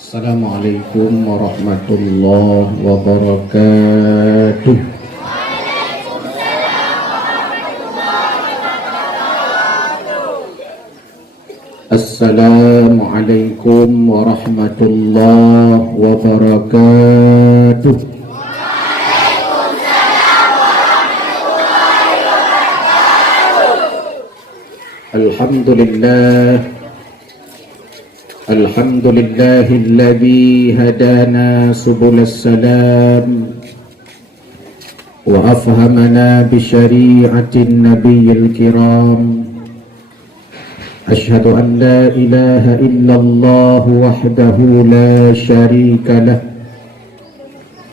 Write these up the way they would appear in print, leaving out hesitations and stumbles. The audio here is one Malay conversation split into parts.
Assalamualaikum warahmatullahi wabarakatuh. Assalamualaikum warahmatullahi wabarakatuh. Alhamdulillah. Alhamdulillahilladzi hadana subulas salam wa afhamana bi syari'atin nabiyil kiram. Ashhadu an la ilaha illallah wahdahu la syarika lah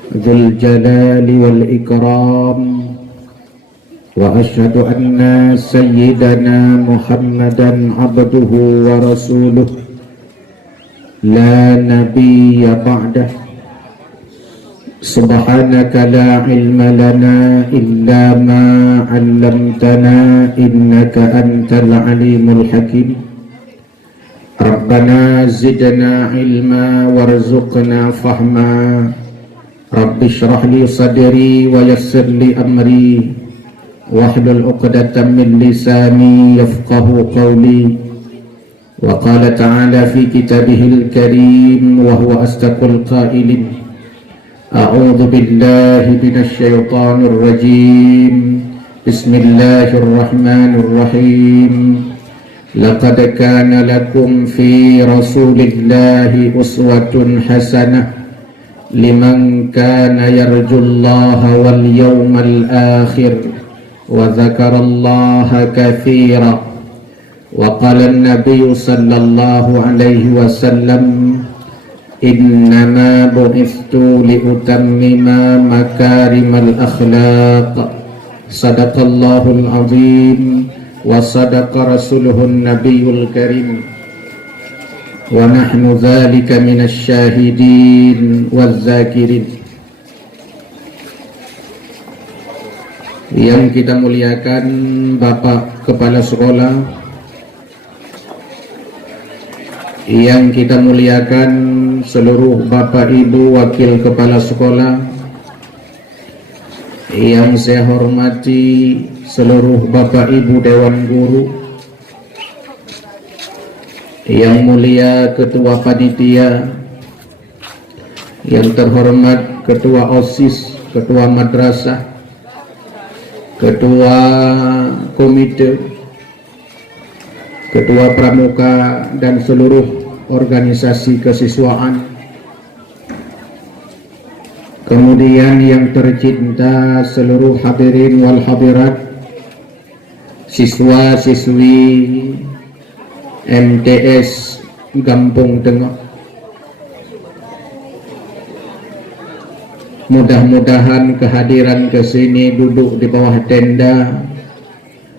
dzul jalali wal ikram. Wa ashhadu anna sayyidana Muhammadan abduhu wa rasuluh la nabiyya ba'dah. Subhanaka la ilma lana illa ma 'allamtana innaka antal alimul hakim. Rabbana zidna ilma warzuqna fahma. Rabbi shrah li sadri wa yassir li amri wahlul 'uqdatam min lisani yafqahu qawli. Wa qala ta'ala fi kitabihil karim wa huwa asdaqul qailin. A'udzu billahi minasy syaithanir rajim. Bismillahirrahmanirrahim. Laqad kana lakum fi rasulillahi uswatun hasanah liman kana yarjullaha wal yawmal akhir wa dzakarallaha katsiran. Wa qala an-nabiy sallallahu alaihi wasallam innama bu'ithtu liutammima makarimal akhlaq. Sadaqallahul azim wa sadaqa rasuluhun nabiyul karim wa nahnu dzalika minasy syahidin waz zakirin. Yang kita muliakan Bapak Kepala Sekolah, yang kita muliakan seluruh Bapak Ibu Wakil Kepala Sekolah, yang saya hormati seluruh Bapak Ibu Dewan Guru, yang mulia Ketua Panitia, yang terhormat Ketua OSIS, Ketua Madrasah, Ketua Komite, Ketua Pramuka dan seluruh organisasi kesiswaan. Kemudian yang tercinta seluruh hadirin wal hadirat, siswa-siswi MTS Gampung Tengah. Mudah-mudahan kehadiran ke sini duduk di bawah tenda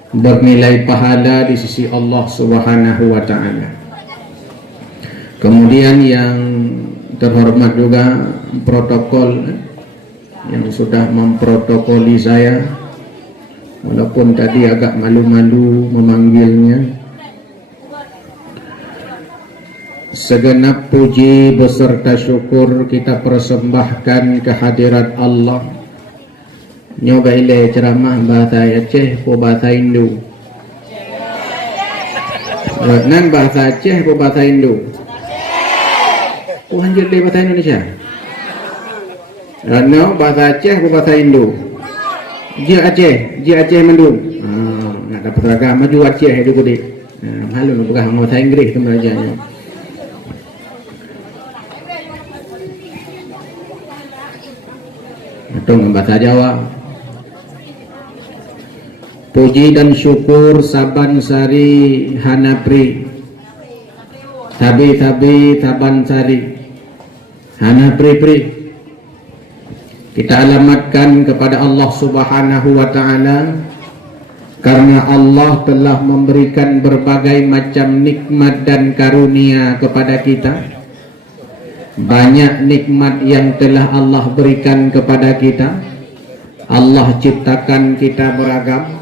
bernilai pahala di sisi Allah Subhanahu wa taala. Kemudian yang terhormat juga protokol yang sudah memprotokoli saya, walaupun tadi agak malu-malu memanggilnya. Segenap puji beserta syukur kita persembahkan kehadirat Allah. Nyoba ile ceramah bahasa Aceh atau bahasa Indo? Nan bahasa Aceh atau bahasa Indo? Oh, anjir dari bahasa Indonesia. No, bahasa Aceh atau bahasa Indo? Dia Aceh Mendung. Nak dapat seragam maju Aceh itu gede. Malu bukan bahasa Inggris tu belajarnya. Atau bahasa Jawa. Puji dan syukur Saban Sari Hanapri, Tabi Saban Sari Hanapri. Kita alamatkan kepada Allah Subhanahu wa taala karena Allah telah memberikan berbagai macam nikmat dan karunia kepada kita. Banyak nikmat yang telah Allah berikan kepada kita. Allah ciptakan kita beragam.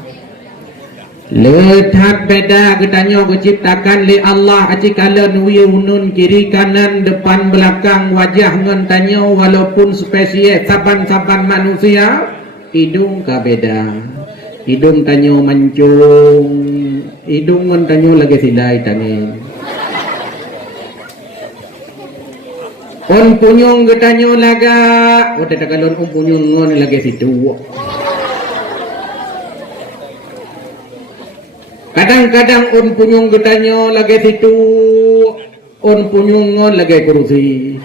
Letak beda ketanya ciptakan li Allah aci kalen wiunun kiri kanan depan belakang wajah ngan tanyo walaupun spesies saban-saban manusia hidung ka beda. Hidung tanyo mancung, hidung ngan tanyo lagi silai tangin. On punyong getanyo laga, ote takalon on punyong ngon lagi situ. Kadang-kadang on punyong getanyo lagi situ, on punyong ngon lagi kursi.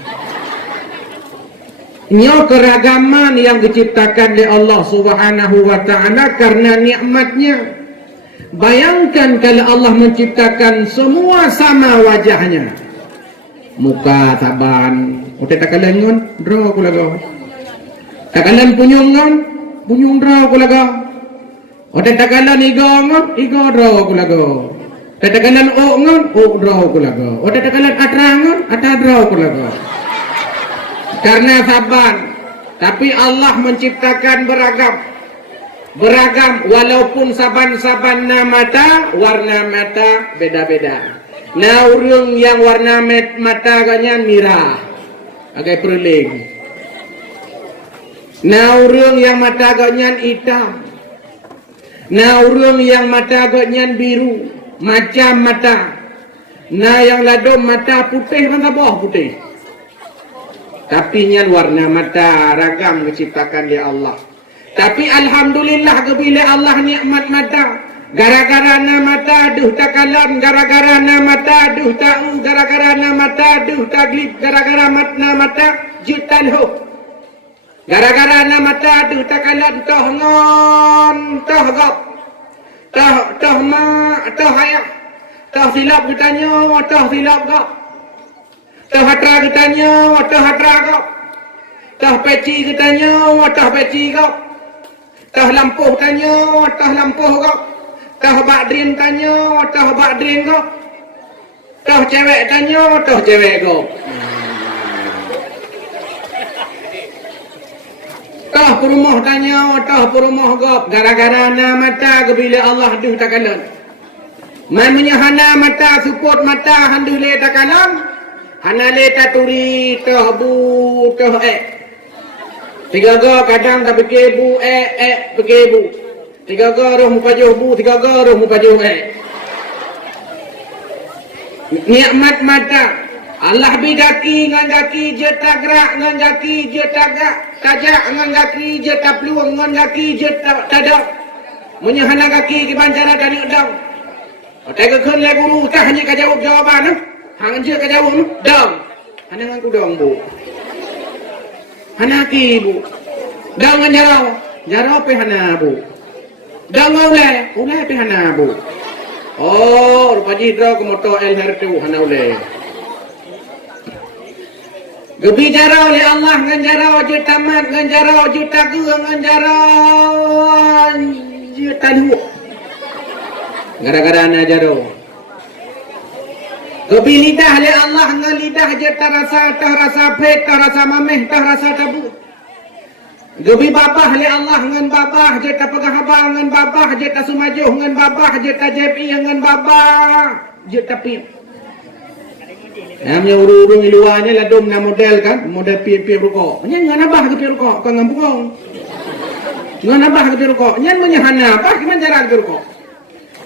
Nyo keragaman yang diciptakan oleh Allah Subhanahu wa taala karena nikmatnya. Bayangkan kalau Allah menciptakan semua sama wajahnya. Muka saban, ote takalan ngon, draw ko lago. Takalan punyong ngon, punyong draw ko lago. Ote takalan igo ngon, igo draw ko lago. Takalan o ngon, o draw ko lago. Ote takalan atra ngon, atra draw ko lago. Karena saban, tapi Allah menciptakan beragam walaupun saban-saban mata, warna mata beda-beda. Nah urang yang warna mata ganyan merah, agak perling. Nah urang yang mata ganyan hitam. Nah urang yang mata ganyan biru, macam mata. Nah yang ladom mata putih kan bawah putih. Tapi nyan warna mata ragam diciptakan oleh Allah. Tapi alhamdulillah bila Allah nikmat mata. Gara-gara na mata duh takalan, gara-gara na mata duh ta'u, gara-gara na mata duh taglib, gara-gara na mata jutan ho. Gara-gara na mata duh takalan toh ngon, toh gop. Toh ma, toh hayah. Toh silap bertanya, toh silap gop. Toh hatra bertanya, toh hatra gop. Toh peci bertanya, toh peci gop. Toh lampuh tanya, toh lampuh gop. Toh bakdrin tanya, toh bakdrin gop. Toh cewek tanya, toh cewek gop. Toh perumah tanya, toh perumah gop. Gara-gara na mata bila Allah duh takalan. Mamanya hana mata support mata handu le takalan. Hana le taturi toh bu toh Tiga go kadang tak fikir bu fikir bu. Tiga go roh mupajuh bu, tiga go roh mupajuh Nikmat mata. Allah bidaki ngan gaki je tagrak ngan gaki je tajak ngan gaki je tapluang ngan gaki je tadak. Menyahana gaki ke bancara tadi udang. Otak keun le guru tah hanya ka jawab jawaban. Hang je ka jawab dong. Hana ngan ku dong bu. Hana ki bu. Dong ngan jarau pe hana bu. Dong ule pe hana bu. Oh, rupaji draw ke moto el hertu hana ule. Gebi jarau oleh Allah ngan jarau je tamat ngan jarau je tagu ngan jarau je tadu. Gara-gara na jarau. Gebi lidah oleh Allah ngan lidah je terasa pet, terasa mameh, terasa tabu. Gebi babah oleh Allah ngan babah je tapegah abang ngan babah je tasumajuh ngan babah je tajebi ngan babah je tapi. Namanya urung iluannya lah dom na model kan, model piep-piep rokok. Nyan ngan abah ke piep rokok, kau ngampung. Ngan abah ke piep rokok, nyan menyahana abah gimana cara ke rokok?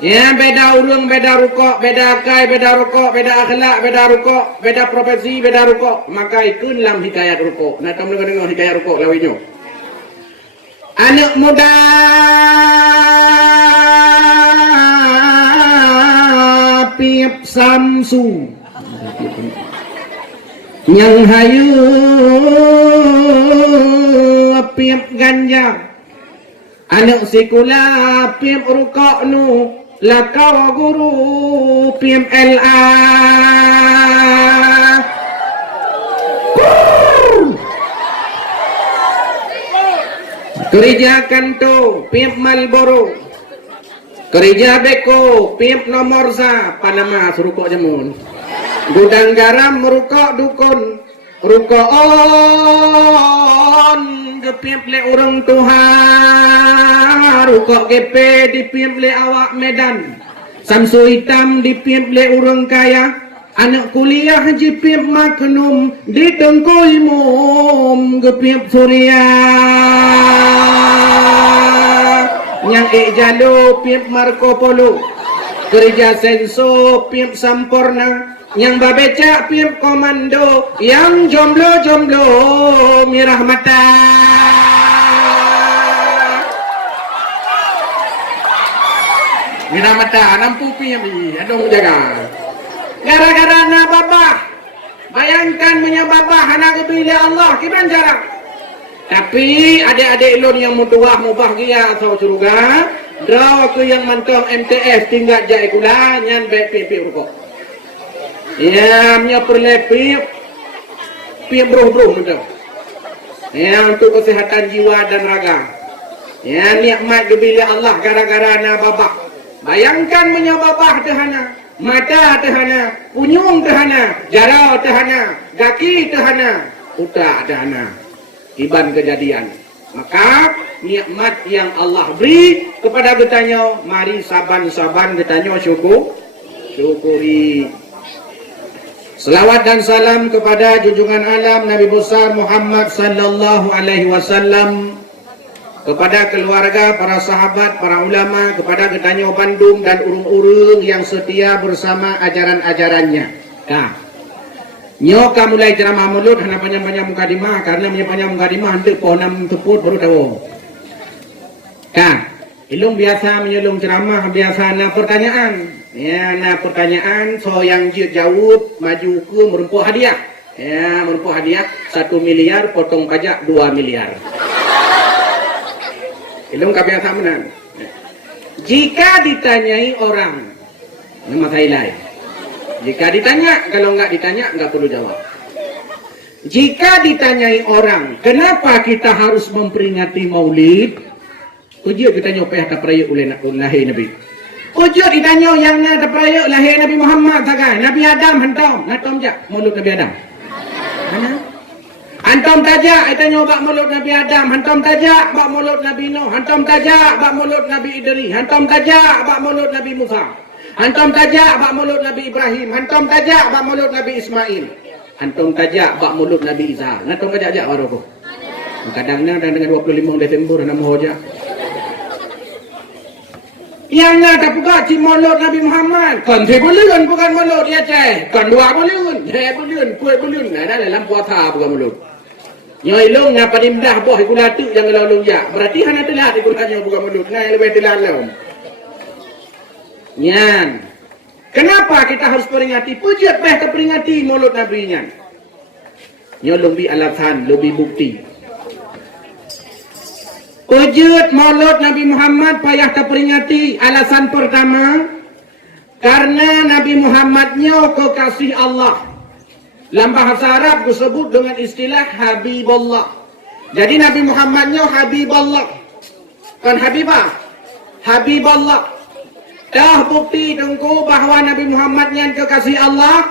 Ya beda urung, beda rokok, beda akai, beda rokok, beda akhlak, beda rokok, beda profesi, beda rokok. Maka ikun lam hikayat rokok. Nah kamu dengar hikayat rokok lawinyo. Anak muda piep Samsu. Yang hayu piep ganja. Anak sikula piep rukok nu lakau guru piep LA. Kerja kanto piep Malboro. Kerja beko piep nomor sa Panama surukok jamun. Gudang garam merukok dukun rukok on gepiep le orang Tuhan Rukuk gepe dipimpin oleh awak Medan. Samsu hitam dipimpin oleh orang kaya. Anak kuliah jipip maknum di tengkul mum gepip Suria. Yang jalo pip Marco Polo. Kerja senso pip Sampurna. Yang babeca pip Komando. Yang jomblo-jomblo mirah mata. Mirah mata nampu pip adong jaga. Gara-gara na babah. Bayangkan punya babah anak kebila Allah gimana cara? Tapi adik-adik lon yang mutuah mubahagia atau surga, draw ke yang mantong MTF tinggal jai kula nyan BP rukuk. Ya, punya perlepi pi bro mudah. Ya, untuk kesehatan jiwa dan raga. Ya, nikmat kebila Allah gara-gara na babah. Bayangkan punya babah tehana. Mata tehana, punyung tehana, jarau tehana, kaki tehana, utak tehana. Iban kejadian. Maka nikmat yang Allah beri kepada kita, mari saban-saban kita syukuri. Selawat dan salam kepada junjungan alam Nabi besar Muhammad sallallahu alaihi wasallam, kepada keluarga, para sahabat, para ulama, kepada Getanyo Bandung dan urung-urung yang setia bersama ajaran-ajarannya. Nah, nyoka mulai ceramah mulut hanya panjang-panjang mukadimah, karena punya panjang mukadimah hendak pohon teput baru tahu. Nah, ilung biasa menyelung ceramah biasa na pertanyaan. Ya, na pertanyaan so yang jawab maju ke merempuh hadiah. Ya, merempuh hadiah 1 miliar potong pajak 2 miliar. Ilmu kebiasaan benar. Jika ditanyai orang, ini masalah lain. Jika ditanya, kalau enggak ditanya, enggak perlu jawab. Jika ditanyai orang, kenapa kita harus memperingati Maulid? Ujian ditanya apa perayaan oleh lahir Nabi. Ujian ditanya yang ada perayaan lahir Nabi Muhammad, sagai Nabi Adam hantam je Maulid Nabi Adam. Mana? Hantam tajak, kita nyoba mulut Nabi Adam. Hantam tajak, bak mulut Nabi Nuh. Hantam tajak, bak mulut Nabi Idris. Hantam tajak, bak mulut Nabi Musa. Hantam tajak, bak mulut Nabi Ibrahim. Hantam tajak, bak mulut Nabi Ismail. Hantam tajak, bak mulut Nabi Isa. Hantam tajak baru aku. Kadangnya dan dengan 25 Desember nama hoja. Yang ada buka ci mulut Nabi Muhammad. Kan boleh bukan mulut dia cai. Kan 2 bulan. 3 bulan, 4 bulan. Ada dalam puasa bukan mulut. Nyoi long ngapa dimdah boh iku latuk yang lalu ya. Berarti hana telat iku tanya bukan mulut. Ngai lebih telat laum. Nyan. Kenapa kita harus peringati? Pujat peh ke peringati mulut Nabi nyan. Nyoi lebih alasan, lebih bukti. Pujat mulut Nabi Muhammad payah terperingati. Alasan pertama, karena Nabi Muhammadnya kekasih Allah. Dalam bahasa Arab disebut dengan istilah Habibullah. Jadi Nabi Muhammadnya Habibullah. Kan Habibah? Habibullah. Dah bukti tengku bahawa Nabi Muhammadnya kekasih Allah.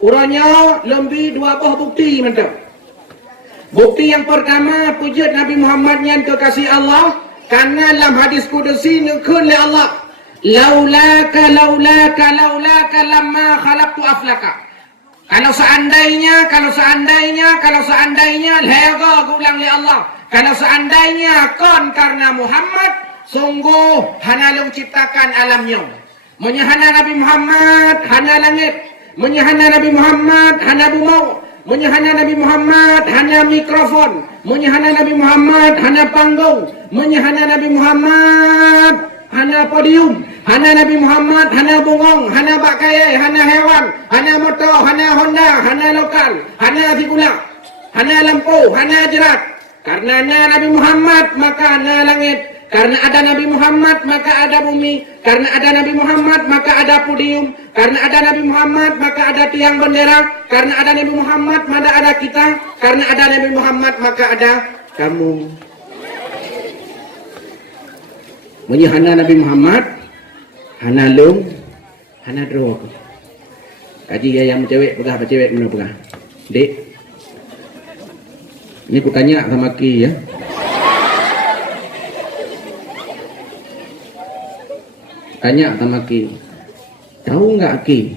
Uranya lebih 2 buah bukti mantap. Bukti yang pertama, pujat Nabi Muhammadnya kekasih Allah. Karena dalam hadis kudusi nukun oleh Allah. Laulaka lamma khalaqtu aflaka. Kalau seandainya, lega aku bilang oleh Allah. Kalau seandainya kon karena Muhammad, sungguh hana long ciptakan alamnya. Menyahana Nabi Muhammad, hana langit. Menyahana Nabi Muhammad, hana bumi. Menyahana Nabi Muhammad, hana mikrofon. Menyahana Nabi Muhammad, hana panggung. Menyahana Nabi Muhammad, hana podium. Hana Nabi Muhammad, hana bungong, hana bakayai, hana hewan, hana motor, hana Honda, hana lokal, hana figula, hana lampu, hana jerat. Karena Nabi Muhammad, maka ada langit. Karena ada Nabi Muhammad, maka ada bumi. Karena ada Nabi Muhammad, maka ada podium. Karena ada Nabi Muhammad, maka ada tiang bendera. Karena ada Nabi Muhammad, maka ada kita. Karena ada Nabi Muhammad, maka ada kamu. Menyahana Nabi Muhammad, hana lung, hana draw. Kaji yang cewek pegah apa cewek mana pegah? Dek. Ini aku tanya sama Ki ya. Tanya sama Ki, tahu nggak Ki,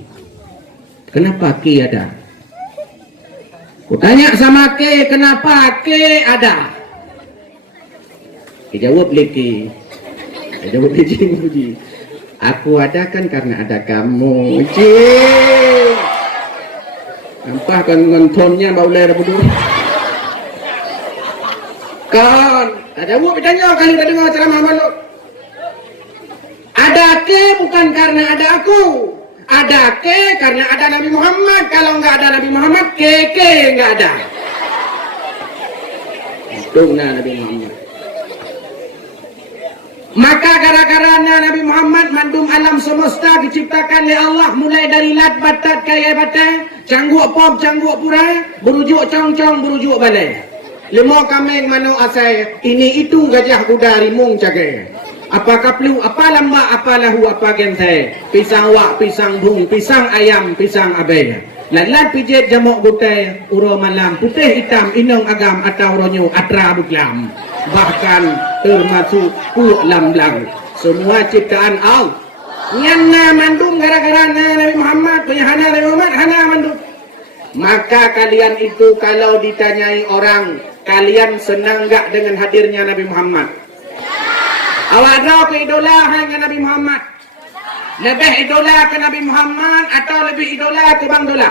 kenapa Ki ada? Ku tanya sama Ki, kenapa Ki ada? Ki jawab Ki, jawab Ji, aku ada kan karena ada kamu. Cik, nampak kan ngontonnya bau ler berdua. Kan, ada buat bertanya kali tadi dengar ceramah malu. Ada ke bukan karena ada aku. Ada ke karena ada Nabi Muhammad. Kalau enggak ada Nabi Muhammad, ke enggak ada. Itu Nabi Muhammad. Maka gara-gara Nabi Muhammad mandum alam semesta diciptakan oleh Allah, mulai dari lat batat kaya batai, cangguk pop cangguk pura, berujuk cong-cong berujuk balai. Lima kameng mano asai, ini itu gajah kuda rimung cagai. Apa kaplu, apa lamba, apa lahu, apa gensai. Pisang wak, pisang bung, pisang ayam, pisang abai. Lat pijit jamuk butai, uro malam, putih hitam, inong agam atau ronyo atra buklam. Bahkan termasuk ku lam-lam. Semua ciptaan Allah. Nyana mandum gara-gara Nabi Muhammad, punya hana Nabi Muhammad, hana mandum. Maka kalian itu kalau ditanyai orang, kalian senang gak dengan hadirnya Nabi Muhammad? Awak tahu ke idola hanya Nabi Muhammad? Lebih idola ke Nabi Muhammad atau lebih idola ke Bang Dola?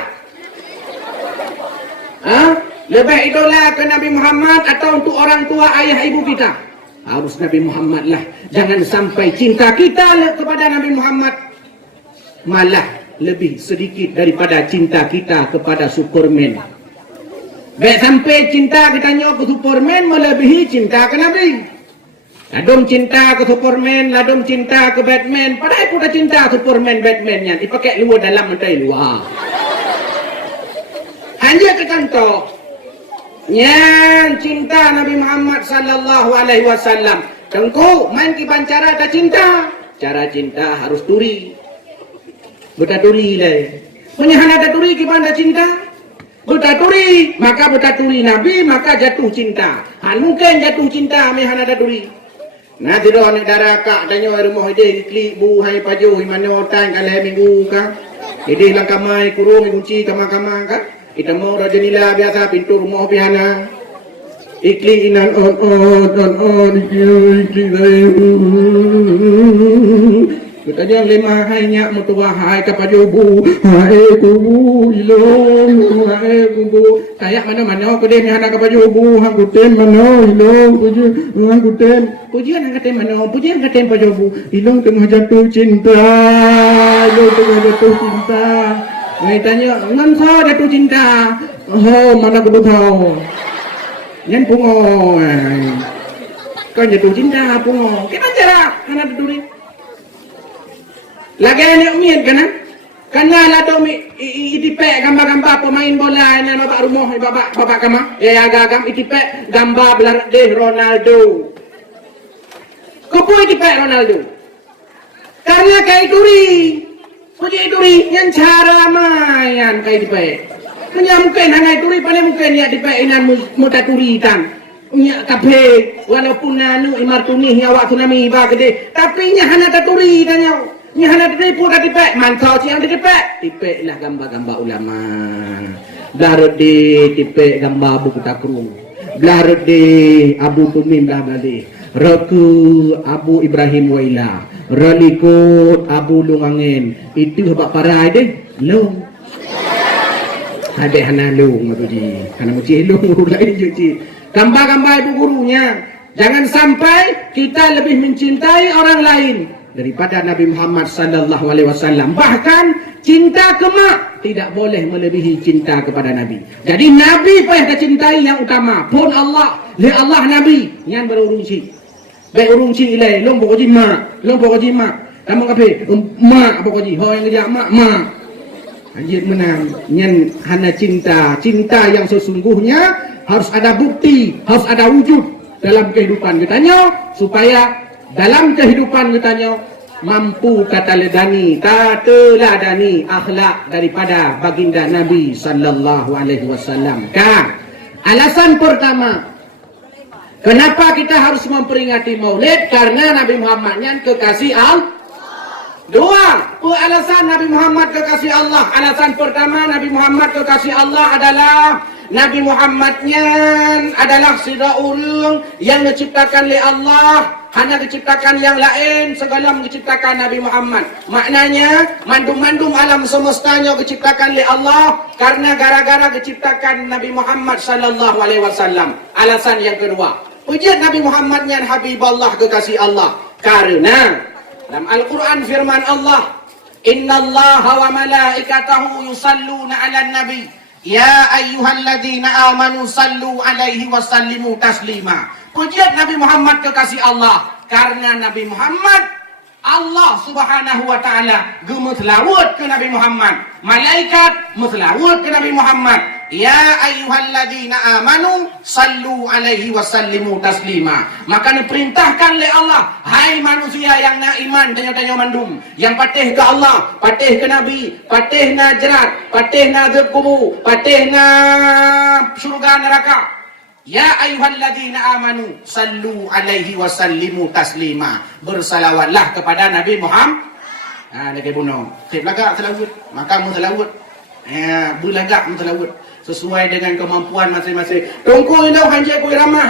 Lebih idola ke Nabi Muhammad atau untuk orang tua ayah ibu kita? Harus Nabi Muhammad lah. Jangan sampai cinta kita kepada Nabi Muhammad malah lebih sedikit daripada cinta kita kepada Superman. Baik sampai cinta kita ke Superman melebihi cinta ke Nabi. Ladum cinta ke Superman, ladum cinta ke Batman. Padahal pun dah cinta Superman, Batman yang dipakai luar dalam mentai luar. Hanya ke kantor. Yang cinta Nabi Muhammad sallallahu alaihi wasallam. Tengku main kiban cara tak cinta. Cara cinta harus turi. Bertaturi lah. Punya ada turi kiban tak cinta. Bertaturi, maka bertaturi Nabi, maka jatuh cinta. Mungkin jatuh cinta me ada turi. Nah tidur anak darah kak tanya rumah ide klik bu hai pajo mana otan kali minggu kan. Ide lang kamai kurung kunci kamar-kamar kan. Kita mau raja nila biasa pintu rumah pihana. Ikli inan on ikli saya. Kita jangan lemah hanya mutua hai kapajo bu hai kubu ilong hai kubu kayak mana-mana aku deh hana kapajo bu hang kuten mana ilong puji hang kuten pujian hang kuten mana pujian kuten pajo bu ilong tengah jatuh cinta ilong tengah jatuh cinta. Ngai tanya ngan sa jatuh cinta oh mana aku tahu nyen pungo kan jatuh cinta pungo gimana cara hana duduri lagi ni umian kana kana la do mi itipek gambar-gambar pemain bola ni babak rumah babak kama ya agak-agak itipek gambar belar deh Ronaldo. Kopo itipek Ronaldo karena kai duri puji duri yang cara mayan kai itipek punya mungkin hangai duri pada mungkin ya itipek inan muta duri tan nya kape walaupun nanu imartuni awak tsunami ba gede tapi nya hana taturi tanya ni hana ditipu dah tipek mantau siang ditipek tipek lah gambar-gambar ulama belar de tipek gambar buku takrung belar de Abu Tumim dah balik Raku Abu Ibrahim Waila Ralikut Abu Lungangin itu sebab parai deh long ada hana long tu ji kana muci long guru lain je ji gambar-gambar ibu gurunya jangan sampai kita lebih mencintai orang lain daripada Nabi Muhammad sallallahu alaihi wasallam. Bahkan cinta ke mak tidak boleh melebihi cinta kepada Nabi. Jadi Nabi payah cintai yang utama. Pun Allah, li Allah Nabi yang berurungsi. Baik urungsi ilai, long pokok mak, long pokok mak. Kamu kape? Mak apa pokok ho yang kerja mak. Anjir menang. Nyen hana cinta, cinta yang sesungguhnya harus ada bukti, harus ada wujud dalam kehidupan kita supaya dalam kehidupan kita mampu kataladani, tateladani akhlak daripada baginda Nabi sallallahu alaihi wasallam. Kan? Alasan pertama, kenapa kita harus memperingati Maulid? Karena Nabi Muhammad yang kekasih Allah. Dua, alasan Nabi Muhammad kekasih Allah. Alasan pertama Nabi Muhammad kekasih Allah adalah Nabi Muhammadnya adalah Sidaul yang diciptakan oleh Allah. Hanya diciptakan yang lain, segala diciptakan Nabi Muhammad. Maknanya, mandum-mandum alam semestanya diciptakan oleh Allah karena gara-gara diciptakan Nabi Muhammad sallallahu alaihi wasallam. Alasan yang kedua, pujian Nabi Muhammadnya Habibullah kekasih Allah. Karena dalam Al-Quran firman Allah, Innallaha wa malaikatahu yusalluna 'alan nabi. Ya ayyuhalladzina amanu sallu 'alaihi wa sallimu taslima. Pujian Nabi Muhammad kekasih Allah. Karena Nabi Muhammad, Allah subhanahu wa ta'ala gemetlawut ke Nabi Muhammad. Malaikat metlawut ke Nabi Muhammad. Ya ayyuhalladzina amanu sallu alaihi wa sallimu taslima. Maka diperintahkan oleh Allah, hai manusia yang nak iman tanya-tanya mandum, yang patih ke Allah, patih ke Nabi, patih na jerat, patih na azab kubur, patih na syurga neraka. Ya ayyuhalladzina amanu sallu alaihi wa sallimu taslima. Bersalawatlah kepada Nabi Muhammad. Nak bunuh. Tip lagak selawat, maka mu selawat. Berlagak mu selawat sesuai dengan kemampuan masing-masing. Tungku indah hanjir ku ramah,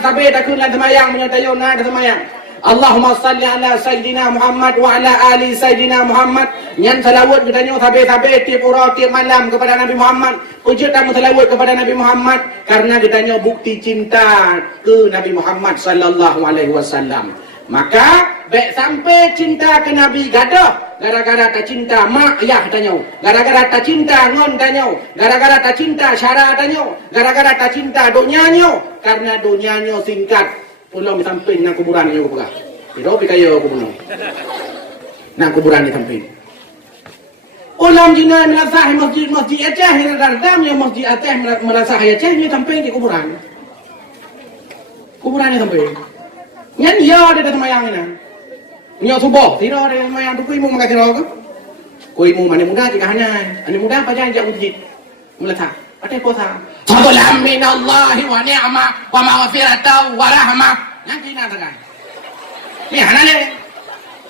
tapi takun lan semayang menyatayo na semayang. Allahumma salli ala Sayyidina Muhammad wa ala ali Sayyidina Muhammad. Yang selawat kita nyo sabe-sabe tiap orang tiap malam kepada Nabi Muhammad. Puji dan selawat kepada Nabi Muhammad karena kita nyo bukti cinta ke Nabi Muhammad sallallahu alaihi wasallam. Maka baik sampai cinta ke Nabi gadah gara-gara tak cinta mak ayah tanya, gara-gara tak cinta ngon tanya, gara-gara tak cinta syara tanya, gara-gara tak cinta dunianya, karena dunianya singkat. Pulau sampai nak kuburan ni aku pegah. Tidak pikaya aku bunuh. Nak kuburan ni sampai. Ulam jina merasah masjid Aceh yang dardam yang masjid Aceh merasah Aceh ni sampai di kuburan. Kuburan ni sampai. Nyan dia ada semayang ni. Nyo subuh, tidak ada semayang tu kuimu makan tidak ke? Kuimu mana muda jika hanya. Ani muda apa jangan masjid. Mula tak. Ada puasa. Fadlan min Allah wa ni'mah wa maghfiratan wa rahmah. Yang kena tekan. Ni hana ni.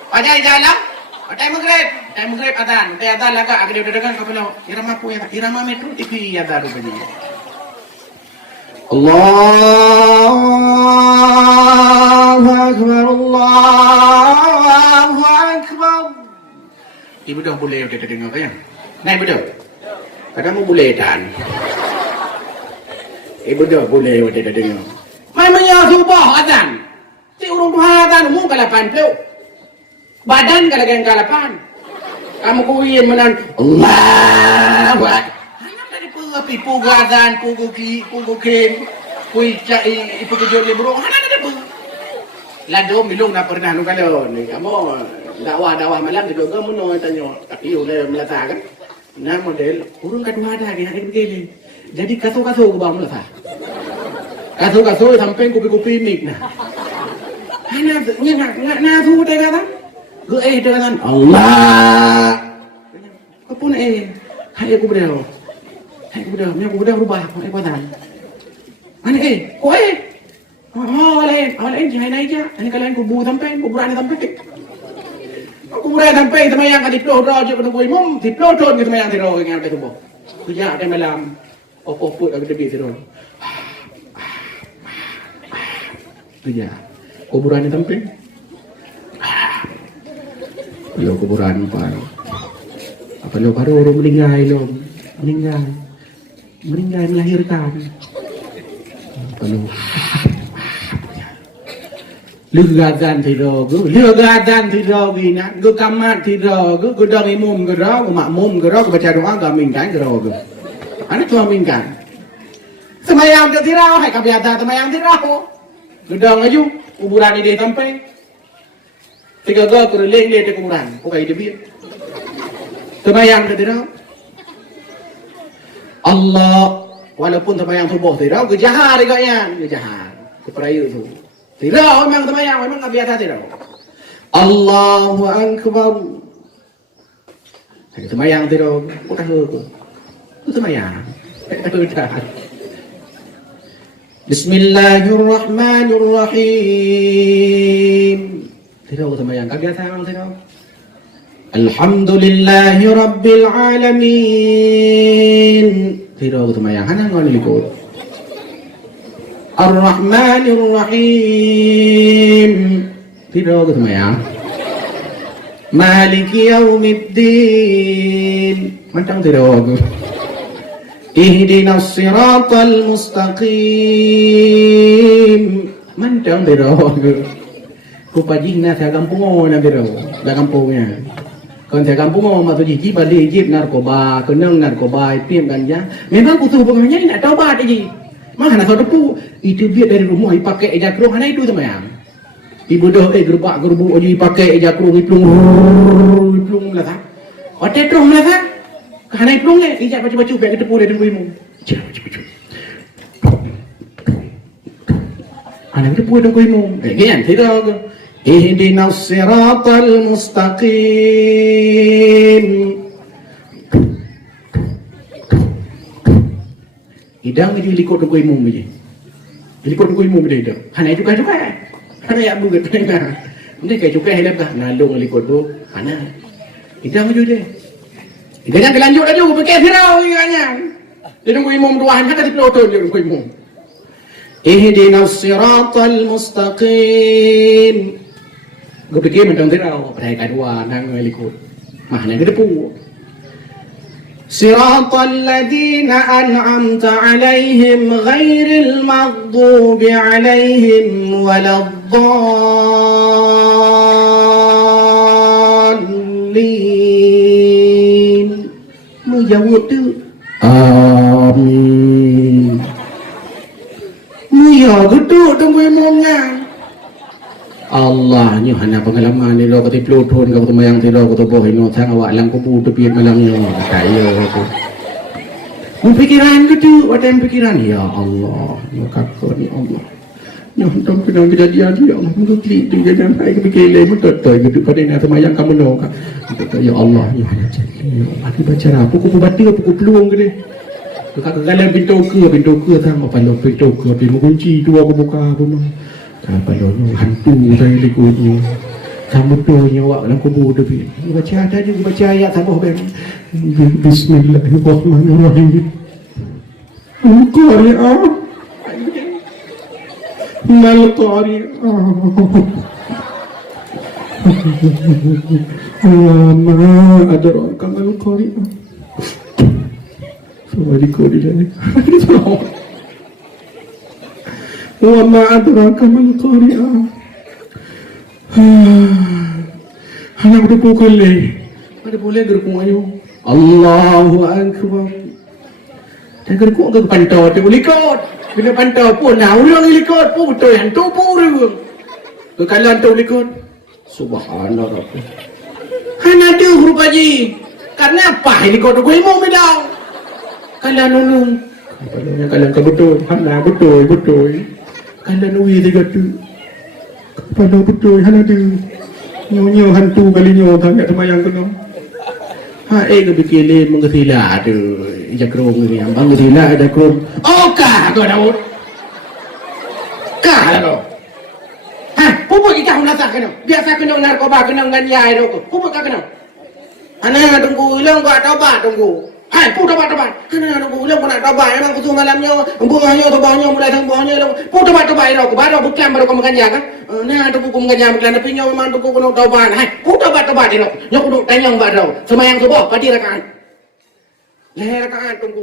Pajai jalan. Pakai maghrib adzan. Pakai adzan lagak agak dia dekat kapal. Irama ku ya. Irama metro TV adzan rupanya. Allahu akbar. Allahu akbar. Ibu dah boleh kita dengar kan? Naik betul. Kadang mu boleh dan. Ibu dah boleh kita dengar. Memangnya subuh azan. Si urung duha azan mu kalapan peu. Badan kalagan kalapan. Kamu kuyin menan Allahu Akbar. Hanya dari api pugadan, pugukin, kui cai ipu kejol lebro. Hanya dari pu. Lado milong na pernah nu kalau ni kamu dakwah malam di doga mun tanya tapi oleh melata kan. Nah model urung kedua ada hari begini. Jadi kaso-kaso ke bang melata. Kaso-kaso sampai kupi-kupi mik nah. Hanya nak tu dah kata. Gue dengan Allah. Apa ni? Hai aku berdoa. Ni aku berdoa rubah aku kuatan. Mana kowe? Lain jangan naik je. Ini kalian kubu sampai, kuburan sampai. Kuburan sampai sama yang kali ploh je kena buat mum, di ploh ton ke sama yang tiro yang ada tubuh. Kerja ada malam. Opot ada tepi tiro. Kerja. Kuburan sampai. Lo kuburan baru. Apa lo baru orang meninggal melahirkan. Apa lo? Legadan tidak, gina, gue kamar tidak, gue dong imum gerau, makmum gerau, baca doa gaminkan gerau. Anak cuma minkan. Semayang tirau, hai kabiata semayang tirau. Gue dong aju, kuburan ini sampai. Tiga gol keruling dia di kuburan, bukan itu biar. Semayang tirau. Allah, walaupun semayang subuh tirau, gue jahar ikatnya, gue jahar, gue perayu tu. Tidak, memang semayang, memang tak biasa tidak. Allahu Akbar. Saya semayang tidak, bukan itu. Itu semayang. Bismillahirrahmanirrahim. Tidak semayang, tak biasa tidak. Alhamdulillahi Rabbil Alamin. Tiro ko tumayang hanang ngon likod. Ar-Rahmanir Rahim. Tiro ko tumayang. Maliki Yawmiddin. Mantang tiro ko. Ihdinas siratal mustaqim. Mantang tiro ko. Kupajing na sa kampung na tiro. Sa kampungnya. Kon sa kampung mau tu jiki balik jip narkoba, kenang narkoba, PM ganja. Memang kutu penganya ini nak taubat aja. Mana nak tahu itu dia dari rumah dipakai eja kerung hana itu teman. Ibu dah gerbak gerbu aja dipakai eja kerung iplung lah tak. Otak kerung lah tak. Hana iplung le, eja baca-baca biar kita pulih dengan ibu. Baca-baca. Hana kita pulih dengan ibu. Kan tidak. Ihdinas siratal mustaqim. Idang dia likut dengan imam je. Likut dengan imam dia dah. Hana juga. Hana ya buat tengah. Nanti kai juga helap kah nalung likut tu. Hana. Idang je dia. Idang kelanjut aja pakai firau katanya. Dia tunggu imam doahan kata di peloton dia tunggu imam. Ihdinas siratal mustaqim. Gue pikir mentang terau, pada kedua nang likut. Mana kita pu? Siratal ladzina an'amta 'alaihim ghairil maghdubi 'alaihim waladdallin. Menjawab tu. Amin. Muya geduk tunggu imamnya. Allah ni hana pengalaman ni lo kata peloton kau temayang ti lo kata boh ino sang awak lang kubu tepi malangnya kaya aku. Mun pikiran gitu, ada yang pikiran ya Allah, ya kakak ni Allah. Ya hentam kena kejadian ya Allah, mun klik tu jangan hai fikir le mun tak gitu pada nak temayang kamu lo ka. Kata ya Allah, ya hana jadi. Aku baca apa kubu batil kubu peluang gede. Kakak galan pintu ke sang apa lo pintu ke pintu kunci tu aku buka pun. Kalau hantu saya likutnya kamu tu nyawa dalam kubur tu baca ada juga baca ayat tambah ben Bismillahirrahmanirrahim Al-Qari'ah Al-Qari'ah Wama adraka Al-Qari'ah Assalamualaikum Wama adraka mal qari'ah. Hana berpukul le. Ada boleh gerkung ayo. Allahu akbar. Tak gerkung ke pantau tu likut. Bila pantau pun nah urang likut pun betul yang tu pun urang. Kekalan tu likut. Subhanallah. Hana tu huruf haji. Karena apa likut tu ilmu medang. Kalan nulung. Kalan ke betul. Hana betul. Anda nui tiga tu. Pada betul hana tu. Nyonya hantu kalinya tak temayang kena. Ha ke fikir le mengesila tu. Jakrong ni ambang gesila ada krom. Oh ka tu Daud. Ka lo. Ha, pupuk kita nak kena. Biasa kena narkoba kena nganyai tu. Pupuk ka kena. Ana tunggu hilang buat taubat tunggu. Hai, pu tobat. Kana nak ulang nak tobat memang kutu malamnya, buahnya tobanya mulai tang buahnya. Pu tobat iro ko baru bukan baru ko menganya kan. Nah tu ku menganya bukan tapi nyawa memang tu ku nak tobat. Hai, pu tobat iro. Nyok duk tanyang baru. Semayang subuh padi rakaat. Leher rakaat tunggu.